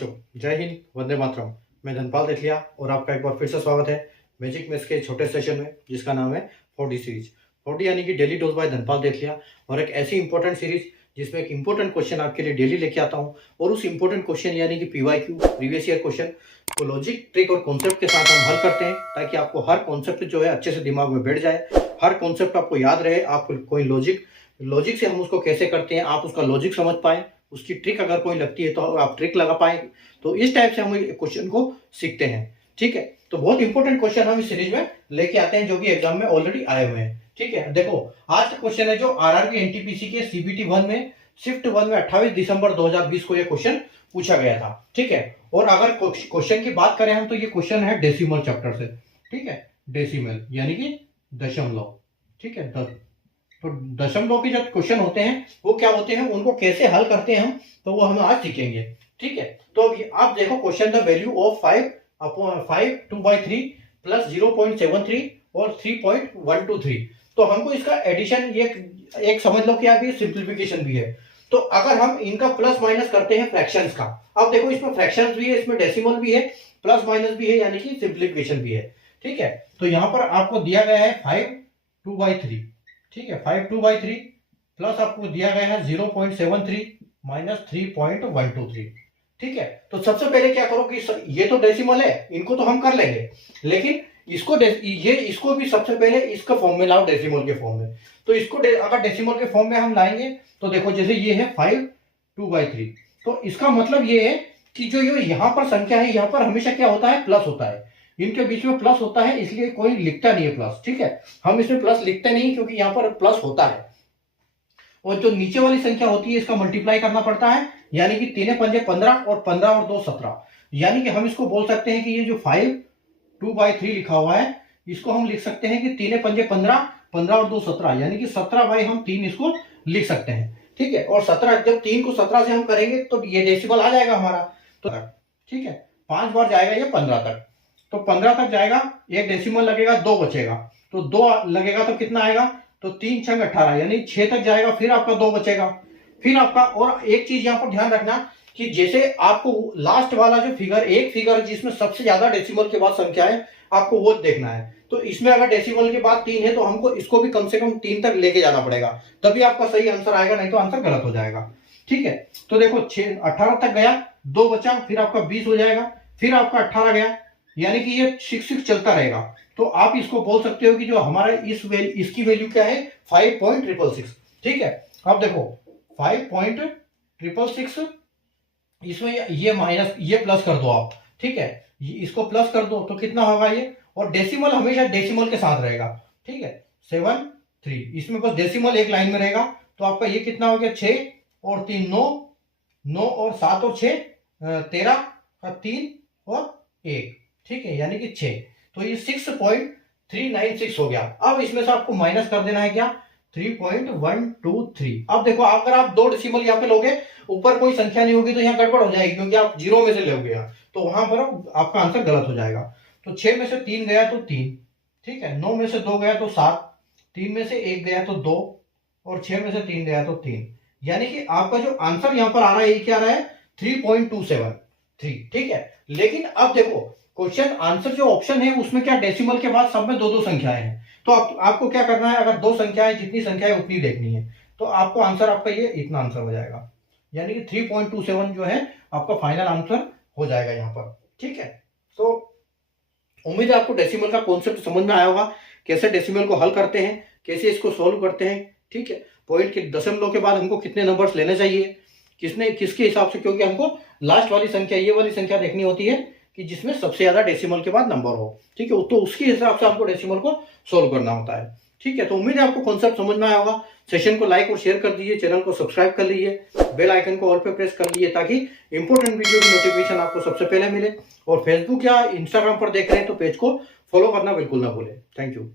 बच्चों, जय हिंद, वंदे मातरम। मैं धनपाल देथलिया और आपका एक बार फिर से स्वागत है मैजिक मैथ्स के छोटे सेशन में, जिसका नाम है 4D सीरीज। 4D यानी कि डेली डोज बाय धनपाल देथलिया, और एक ऐसी इंपॉर्टेंट सीरीज जिसमें एक इंपॉर्टेंट क्वेश्चन आपके लिए डेली लेके आता हूं, और उस इंपॉर्टेंट क्वेश्चन यानी कि PYQ प्रीवियस ईयर क्वेश्चन को लॉजिक, ट्रिक और कॉन्सेप्ट के साथ हम हल करते हैं, ताकि आपको हर कॉन्सेप्ट जो है अच्छे से दिमाग में बैठ जाए, हर कॉन्सेप्ट आपको याद रहे। आपको कोई लॉजिक से हम उसको कैसे करते हैं, आप उसका लॉजिक समझ पाए, उसकी ट्रिक अगर कोई लगती है तो आप ट्रिक लगा पाए। तो इस टाइप से हम क्वेश्चन को सीखते हैं। ठीक है, तो बहुत इंपॉर्टेंट क्वेश्चन हम इस सीरीज में लेके आते हैं, जो कि एग्जाम में ऑलरेडी आए हुए हैं। ठीक है, देखो आज का क्वेश्चन है जो आरआरबी एनटीपीसी के CBT 1 में शिफ्ट 1 में 28 दिसंबर 2020 को यह क्वेश्चन पूछा गया था। ठीक है, और अगर क्वेश्चन की बात करें हम, तो ये क्वेश्चन है डेसिमल चैप्टर से। ठीक है, डेसिमल यानी कि दशमलव। ठीक है, तो दशमलव के जब क्वेश्चन होते हैं वो क्या होते हैं, उनको कैसे हल करते हैं हम, तो वो हम आज सीखेंगे। ठीक है, तो अब आप देखो question, the value of 5 2/3 plus 0.73 और 3.123। तो हमको इसका एडिशन, ये एक समझ लो कि आप ये सिंप्लीफिकेशन भी है। तो अगर हम इनका प्लस माइनस करते हैं फ्रैक्शंस का, अब देखो इसमें फ्रैक्शंस भी है, इसमें डेसिमल भी है, प्लस माइनस भी है, यानी कि सिंप्लीफिकेशन भी है। ठीक है, तो यहां पर आपको दिया गया है 5 2/3। ठीक है, 5 2/3 प्लस आपको दिया गया है 0.73 माइनस 3.123। ठीक है, तो सबसे पहले क्या करो कि ये तो डेसिमल है, इनको तो हम कर लेंगे, लेकिन इसको भी सबसे पहले इसका फॉर्म में लाओ, डेसिमल के फॉर्म में। तो इसको अगर डेसिमल के फॉर्म में हम लाएंगे, तो देखो जैसे ये है 5 2/3, तो इसका मतलब ये है कि जो ये यहां पर संख्या है, यहां पर हमेशा क्या होता है, प्लस होता है। इनके बीच में प्लस होता है, इसलिए कोई लिखता नहीं है प्लस। ठीक है, हम इसमें प्लस लिखते नहीं, क्योंकि यहां पर प्लस होता है। और जो नीचे वाली संख्या होती है, इसका मल्टीप्लाई करना पड़ता है, यानी कि 3 पंजे 15 और 15 और 2 17। यानी कि हम इसको बोल सकते हैं कि ये जो 5 2/3 लिखा हुआ है, इसको हम लिख सकते हैं कि 3 पंजे 15, 15 और 2 17, यानी कि 17/3 इसको लिख सकते हैं। ठीक है, और 17, जब 3 को 17 से हम करेंगे तो ये डेसिमल आ जाएगा हमारा। तो ठीक है, 5 बार जाएगा ये 15 तक, तो 15 तक जाएगा, एक डेसिमल लगेगा, 2 बचेगा, तो 2 लगेगा तो कितना आएगा, तो 3 6 18, यानी 6 तक जाएगा, फिर आपका 2 बचेगा, फिर आपका। और एक चीज यहां पर ध्यान रखना कि जैसे आपको लास्ट वाला जो फिगर, एक फिगर जिसमें सबसे ज्यादा डेसिमल के बाद संख्या है, आपको वो देखना है। तो इसमें अगर डेसिमल के बाद 3 है, तो हमको इसको भी कम से कम 3 तक लेके जाना पड़ेगा, तभी आपका सही आंसर आएगा, नहीं तो आंसर गलत हो जाएगा। ठीक है, तो देखो 18 तक गया, 2 बचा, फिर आपका 20 हो जाएगा, फिर आपका 18 गया, यानी कि ये 6 चलता रहेगा। तो आप इसको बोल सकते हो कि जो हमारा इसकी वैल्यू क्या है, 5.666। ठीक है, अब देखो 5.666, इसमें ये माइनस, ये प्लस कर दो आप। ठीक है, इसको प्लस कर दो तो कितना होगा ये, और डेसिमल हमेशा डेसिमल के साथ रहेगा। ठीक है, 7 3, इसमें बस डेसिमल एक लाइन में रहेगा। तो आपका ये कितना हो गया, 6 और 3 9, 9 और 7 और 6 13 का 3 और 1। ठीक है, यानी कि 6, तो ये 6.396 हो गया। अब इसमें से आपको माइनस कर देना है क्या, 3.123। अब देखो, अगर आप 2 डेसिमल यहाँ पे लोगे, ऊपर कोई संख्या नहीं होगी, तो यहाँ गड़बड़ हो जाएगी, क्योंकि आप 0 में से लोगे यहाँ, तो वहां पर आपका आंसर गलत हो जाएगा। तो 6 में से 3 गया तो 3, ठीक है, 9 में से 2 गया तो 7, 3 में से 1 गया तो 2, और 6 में से 3 गया तो 3, यानी कि आपका जो आंसर यहाँ पर आ रहा है, ये क्या आ रहा है, 3.273। ठीक है, लेकिन अब देखो क्वेश्चन आंसर जो ऑप्शन है, उसमें क्या डेसिमल के बाद सब में 2-2 संख्याएं हैं। तो आपको क्या करना है, अगर 2 संख्याएं, जितनी संख्याएं उतनी देखनी है, तो आपको आंसर, आपका ये इतना आंसर हो जाएगा, यानी कि 3.27 जो है आपका फाइनल आंसर हो जाएगा यहाँ पर। ठीक है, तो उम्मीद है आपको डेसिमल का कॉन्सेप्ट समझ में आया होगा, कैसे डेसिमल को हल करते हैं, कैसे इसको सोल्व करते हैं। ठीक है, पॉइंट के दशमलव के बाद हमको कितने नंबर्स लेने चाहिए, किसके हिसाब से, क्योंकि हमको लास्ट वाली संख्या, ये वाली संख्या देखनी होती है कि जिसमें सबसे ज्यादा डेसिमल के बाद नंबर हो। ठीक है, तो उसके हिसाब से आपको डेसिमल को सोल्व करना होता है। ठीक है, तो उम्मीद है आपको कॉन्सेप्ट समझ में आया होगा। सेशन को लाइक और शेयर कर दीजिए, चैनल को सब्सक्राइब कर लीजिए, बेल आइकन को ऑल पे प्रेस कर लीजिए, ताकि इंपॉर्टेंट वीडियो की नोटिफिकेशन आपको सबसे पहले मिले। और फेसबुक या इंस्टाग्राम पर देख रहे हैं तो पेज को फॉलो करना बिल्कुल ना भूलें। Thank you.